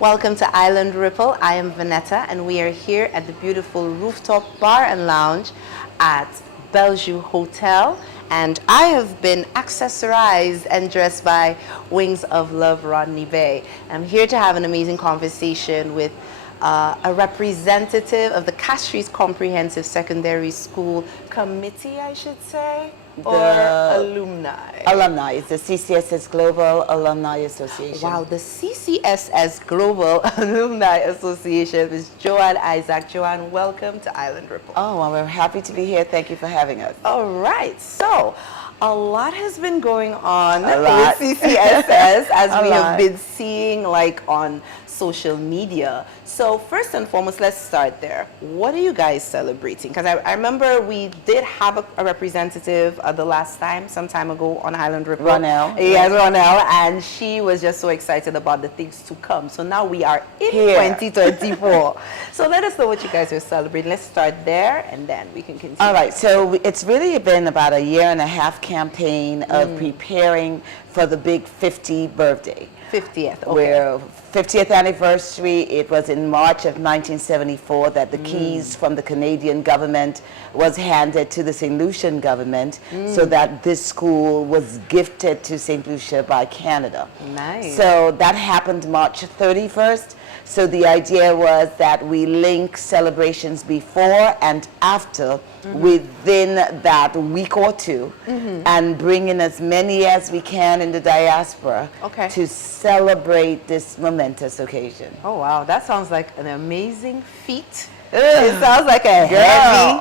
Welcome to Island Ripple. I am Vanetta, and we are here at the beautiful rooftop bar and lounge at Bellevue Hotel. And I have been accessorized and dressed by Wings of Love Rodney Bay. I'm here to have an amazing conversation with a representative of the Castries Comprehensive Secondary School Committee, I should say, or alumni? Alumni. It's the CCSS Global Alumni Association. Wow, the CCSS Global Alumni Association is Joanne Isaac. Joanne, welcome to Island Ripple. Oh, well, we're happy to be here. Thank you for having us. All right, so a lot has been going on A lot. with CCSS as A we have lot. been seeing like on social media. So first and foremost, let's start there. What are you guys celebrating? Because I remember we did have a representative the last time, some time ago on Island Ripple. Ronell. Yes, Ronell, and she was just so excited about the things to come. So now we are in Here. 2024. So let us know what you guys are celebrating. Let's start there and then we can continue. All right, so it's really been about a year and a half campaign of preparing for the big 50th birthday. 50th, okay. Where 50th anniversary, it was in March of 1974 that the keys from the Canadian government was handed to the St. Lucian government so that this school was gifted to St. Lucia by Canada. Nice. So that happened March 31st. So the idea was that we link celebrations before and after within that week or two and bring in as many as we can in the diaspora to celebrate this momentous occasion. Oh wow, that sounds like an amazing feat. It sounds like a heavy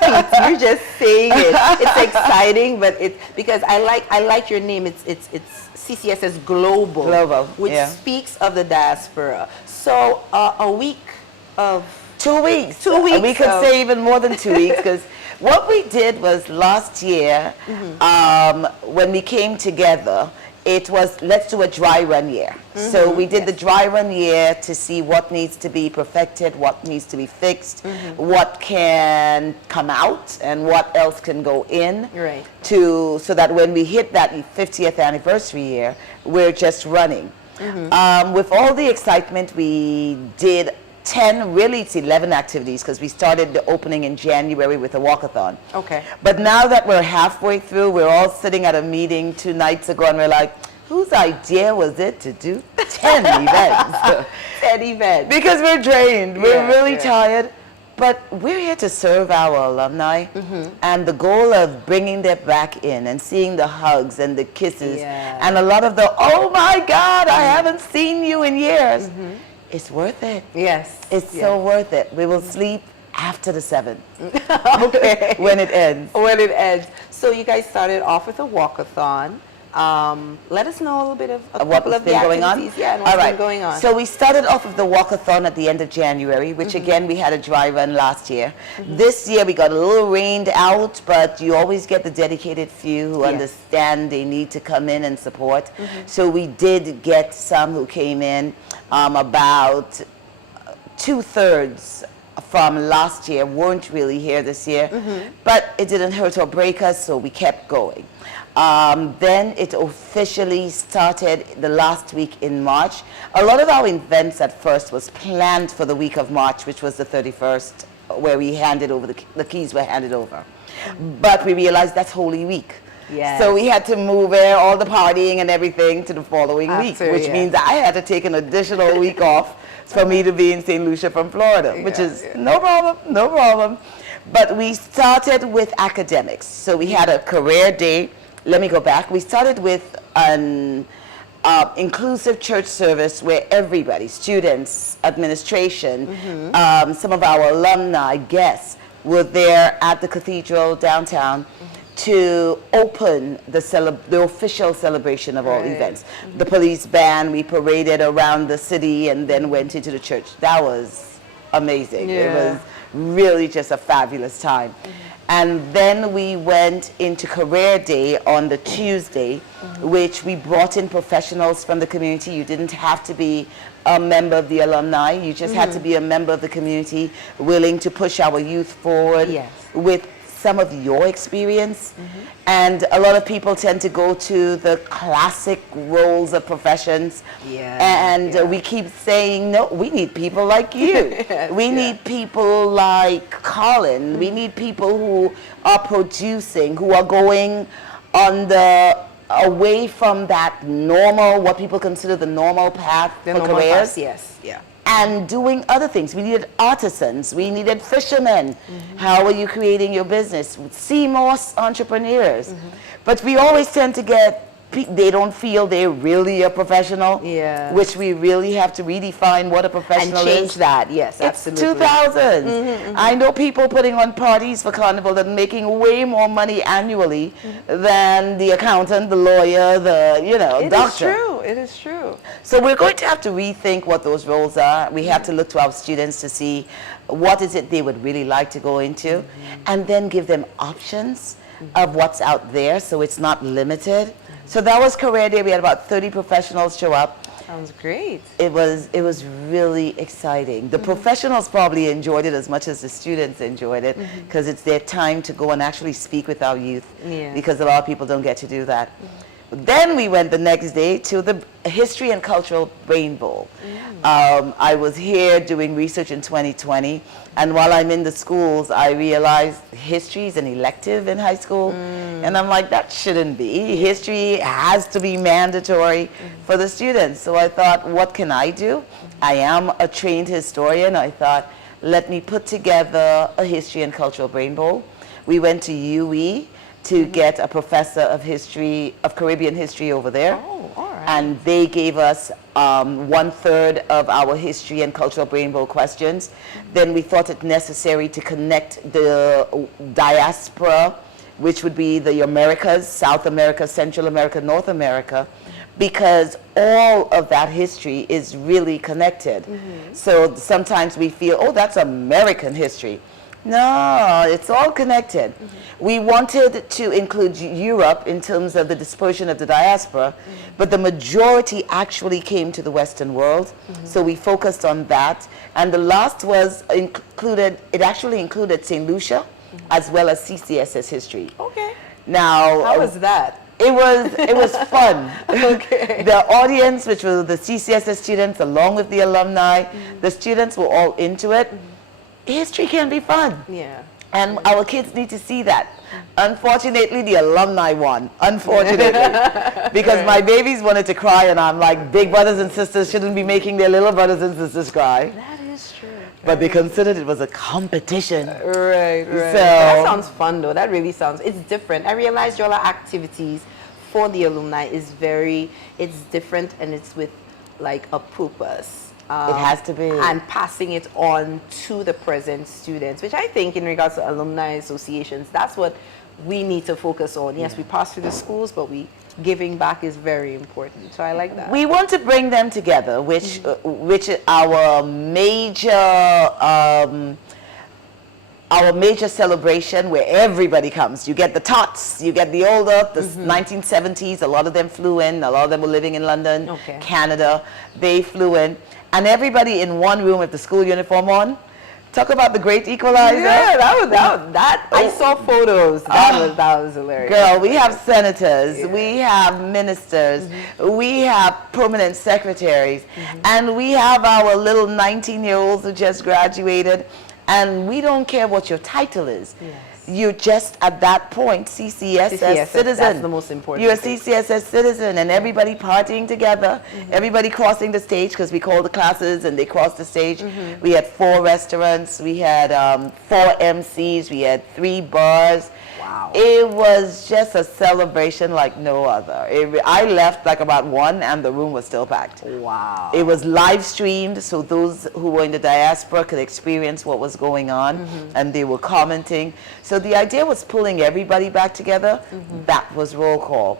feat. You're just saying it. It's exciting, but because I like your name. It's CCSS Global, which speaks of the diaspora. So a week of 2 weeks. 2 weeks. We could say even more than 2 weeks because what we did was last year when we came together. It was, let's do a dry run year. So we did the dry run year to see what needs to be perfected, what needs to be fixed, what can come out, and what else can go in. Right. So that when we hit that 50th anniversary year, we're just running. With all the excitement, we did 11 activities because we started the opening in January with a walkathon. Okay. But now that we're halfway through, we're all sitting at a meeting 2 nights ago and we're like, whose idea was it to do 10 events? 10 events. Because we're drained, we're really tired, but we're here to serve our alumni. And the goal of bringing them back in and seeing the hugs and the kisses and a lot of the, oh my God, I haven't seen you in years. It's worth it. Yes. It's so worth it. We will sleep after the 7th. Okay. When it ends. When it ends. So you guys started off with a walkathon. Let us know a little bit of a couple of the going on. activities. Yeah, and what's been going on. So we started off with the walkathon at the end of January, which again we had a dry run last year. This year we got a little rained out, but you always get the dedicated few who understand they need to come in and support. So we did get some who came in. About 2/3 from last year weren't really here this year, but it didn't hurt or break us, so we kept going. Then it officially started the last week in March. A lot of our events at first was planned for the week of March, which was the 31st, where we handed over, the keys were handed over. But we realized that's Holy Week. Yes. So we had to move all the partying and everything to the following week, which means I had to take an additional week off for me to be in St. Lucia from Florida, which is no problem. But we started with academics. So we had a career day. Let me go back. We started with an inclusive church service where everybody, students, administration, some of our alumni, guests, were there at the cathedral downtown to open the official celebration of all events. The police band, we paraded around the city and then went into the church. That was amazing. It was really just a fabulous time. And then we went into Career Day on the Tuesday, which we brought in professionals from the community. You didn't have to be a member of the alumni. You just had to be a member of the community willing to push our youth forward with some of your experience. And a lot of people tend to go to the classic roles of professions. And we keep saying, no, we need people like you. We need people like Colin. We need people who are producing, who are going on away from that normal, what people consider the normal path for careers. And doing other things. We needed artisans. We needed fishermen. How are you creating your business? CMOS entrepreneurs. But we always tend to get, they don't feel they're really a professional, which we really have to redefine what a professional is. And change that, yes, absolutely. It's 2000s. I know people putting on parties for Carnival that are making way more money annually than the accountant, the lawyer, the, doctor. It is true. So we're going to have to rethink what those roles are. We have to look to our students to see what is it they would really like to go into, and then give them options of what's out there so it's not limited. So that was Career Day. We had about 30 professionals show up. Sounds great. It was really exciting. The professionals probably enjoyed it as much as the students enjoyed it, because it's their time to go and actually speak with our youth, because a lot of people don't get to do that. Then we went the next day to the History and Cultural Brain Bowl. I was here doing research in 2020, and while I'm in the schools, I realized history is an elective in high school, and I'm like, that shouldn't be. History has to be mandatory for the students. So I thought, what can I do? I am a trained historian. I thought, let me put together a History and Cultural Brain Bowl. We went to UE to get a professor of history, of Caribbean history over there. Oh, all right. And they gave us 1/3 of our history and cultural brain bowl questions. Then we thought it necessary to connect the diaspora, which would be the Americas, South America, Central America, North America, because all of that history is really connected. So sometimes we feel, oh, that's American history. No, it's all connected. We wanted to include Europe in terms of the dispersion of the diaspora, but the majority actually came to the Western world, so we focused on that. And the last was it actually included St. Lucia as well as CCSS history. Okay. Now, how was that? It was fun. Okay. The audience, which were the CCSS students along with the alumni, the students were all into it. History can be fun. Yeah. And our kids need to see that. Unfortunately, the alumni won. Unfortunately. Because my babies wanted to cry, and I'm like, big brothers and sisters shouldn't be making their little brothers and sisters cry. That is true. But they considered it was a competition. Right. So that sounds fun, though. That really sounds, it's different. I realized your activities for the alumni it's different, and it's with like a purpose. It has to be. And passing it on to the present students, which I think in regards to alumni associations, that's what we need to focus on. Yes, we pass through the schools, but giving back is very important. So I like that. We want to bring them together, which our major celebration where everybody comes. You get the tots, you get the older, the 1970s, a lot of them flew in, a lot of them were living in London, Canada, they flew in. And everybody in one room with the school uniform on. Talk about the great equalizer. Yeah, that I saw photos. That was hilarious. Girl, we have senators, we have ministers, we have permanent secretaries, and we have our little 19-year-olds who just graduated, and we don't care what your title is. Yes. You're just at that point CCSS citizen. That's the most important. You're a CCSS citizen, and everybody partying together, everybody crossing the stage, because we call the classes and they cross the stage. We had 4 restaurants, we had 4 MCs, we had 3 bars. Wow. It was just a celebration like no other. I left like about 1 and the room was still packed. Wow. It was live streamed, so those who were in the diaspora could experience what was going on, and they were commenting. So the idea was pulling everybody back together. That was roll call.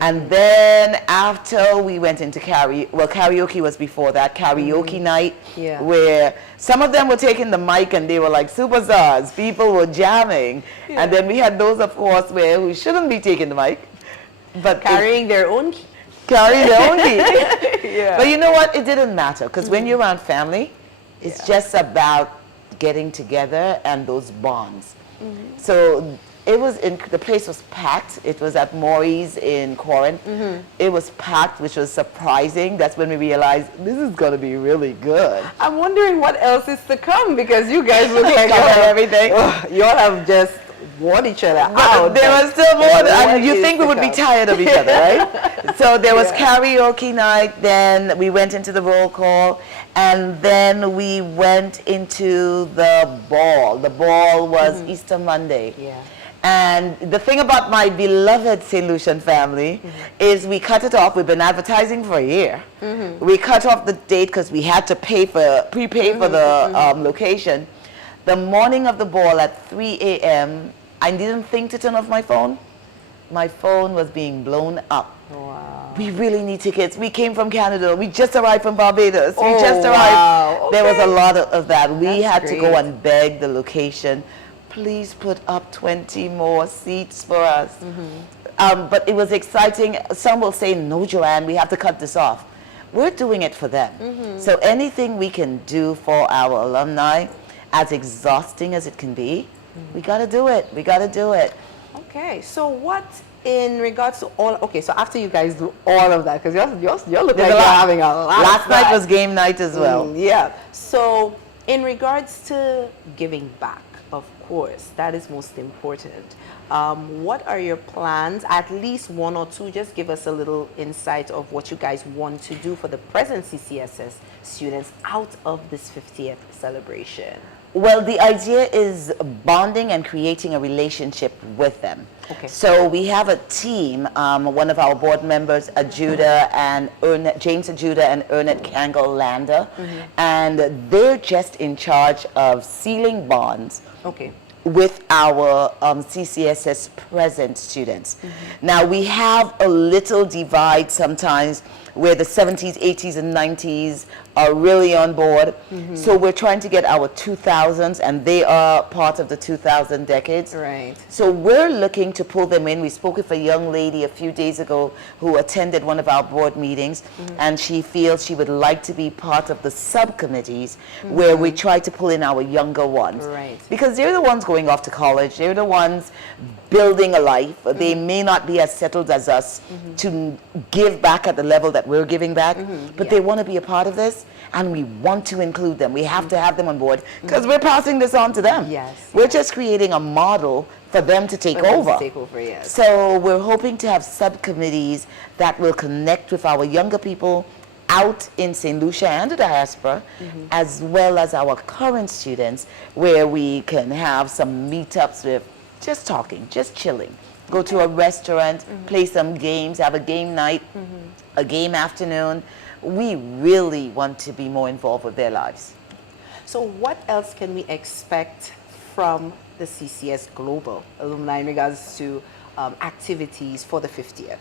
And then after we went into karaoke was before that, karaoke night, where some of them were taking the mic and they were like superstars. People were jamming. And then we had those, of course, who shouldn't be taking the mic, but carrying their own key. But you know what? It didn't matter, because when you're around family, it's just about getting together and those bonds. So it was the place was packed. It was at Maury's in Corinth. It was packed, which was surprising. That's when we realized this is going to be really good. I'm wondering what else is to come, because you guys look like everything. You all have just worn each other but out. There was still more. You think we would be tired of each other, right? So there was karaoke night. Then we went into the roll call, and then we went into the ball. The ball was Easter Monday. Yeah. And the thing about my beloved St. Lucian family is we cut it off. We've been advertising for a year. We cut off the date because we had to prepay for the location. The morning of the ball at 3 a.m., I didn't think to turn off my phone. My phone was being blown up. Wow. We really need tickets. We came from Canada. We just arrived from Barbados. We just arrived. Wow. There was a lot of that. We That's had to go great. and beg the location, please put up 20 more seats for us. But it was exciting. Some will say, no, Joanne, we have to cut this off. We're doing it for them. So anything we can do for our alumni, as exhausting as it can be, we got to do it. We got to do it. Okay, so what in regards to all, okay, so after you guys do all of that, because you're looking like you're having a lot. Last night was game night as well. Yeah. So in regards to giving back, of course, that is most important. What are your plans? At least one or two, just give us a little insight of what you guys want to do for the present CCSS students out of this 50th celebration. Well, the idea is bonding and creating a relationship with them. Okay. So we have a team, one of our board members, James Ajuda and Ernest Kangle Lander, and they're just in charge of sealing bonds with our CCSS present students. Now, we have a little divide sometimes where the 70s, 80s, and 90s are really on board. So we're trying to get our 2000s, and they are part of the 2000 decades. Right. So we're looking to pull them in. We spoke with a young lady a few days ago who attended one of our board meetings, and she feels she would like to be part of the subcommittees where we try to pull in our younger ones. Right. Because they're the ones going off to college. They're the ones building a life. They may not be as settled as us to give back at the level that we're giving back, but they want to be a part of this, and we want to include them. We have to have them on board because we're passing this on to them. Yes. We're just creating a model for them to take over. Yes. So we're hoping to have subcommittees that will connect with our younger people out in St. Lucia and the diaspora, as well as our current students, where we can have some meetups with just talking, just chilling. Go to a restaurant, play some games, have a game night, a game afternoon. We really want to be more involved with their lives. So what else can we expect from the CCS Global Alumni in regards to activities for the 50th?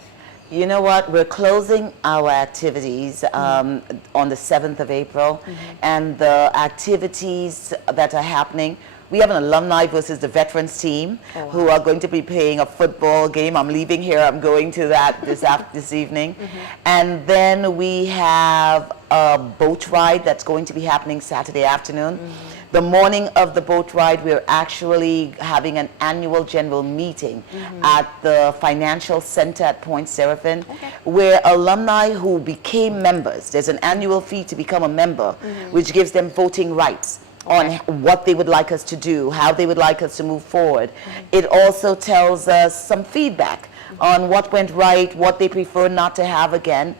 You know what? We're closing our activities on the 7th of April, and the activities that are happening, we have an alumni versus the veterans team who are going to be playing a football game. I'm leaving here. I'm going to that this evening. And then we have a boat ride that's going to be happening Saturday afternoon. The morning of the boat ride, we're actually having an annual general meeting at the Financial Center at Point Seraphim, where alumni who became members, there's an annual fee to become a member, which gives them voting rights on what they would like us to do, how they would like us to move forward. It also tells us some feedback on what went right, what they prefer not to have again.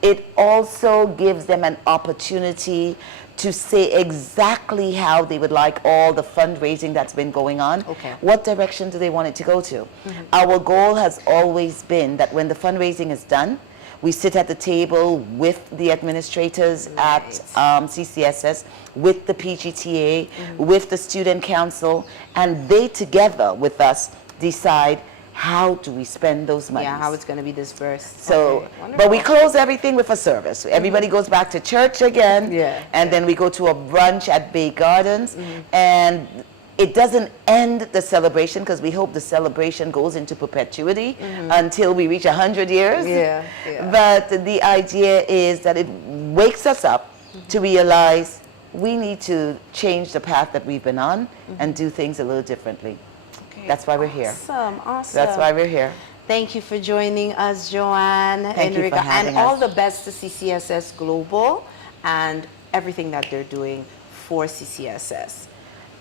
It also gives them an opportunity to say exactly how they would like all the fundraising that's been going on. What direction do they want it to go to? Our goal has always been that when the fundraising is done, we sit at the table with the administrators at CCSS, with the PGTA, with the student council, and they together with us decide how do we spend those monies. Yeah, how it's going to be dispersed. So, but we close everything with a service. Everybody goes back to church again, and then we go to a brunch at Bay Gardens, and it doesn't end the celebration because we hope the celebration goes into perpetuity until we reach 100 years. But the idea is that it wakes us up to realize we need to change the path that we've been on and do things a little differently. Okay. That's why we're here. Awesome. That's why we're here. Thank you for joining us, Joanne. Thank you for having and all us. the best to CCSS Global and everything that they're doing for CCSS.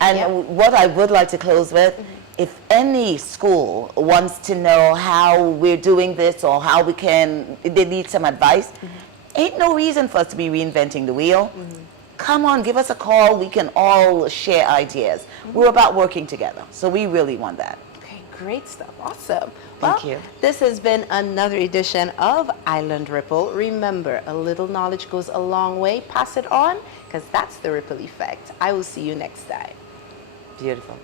And what I would like to close with, if any school wants to know how we're doing this or how they need some advice, ain't no reason for us to be reinventing the wheel. Come on, give us a call. We can all share ideas. We're about working together, so we really want that. Okay, great stuff. Awesome. Thank you. This has been another edition of Island Ripple. Remember, a little knowledge goes a long way. Pass it on, because that's the ripple effect. I will see you next time. Beautiful.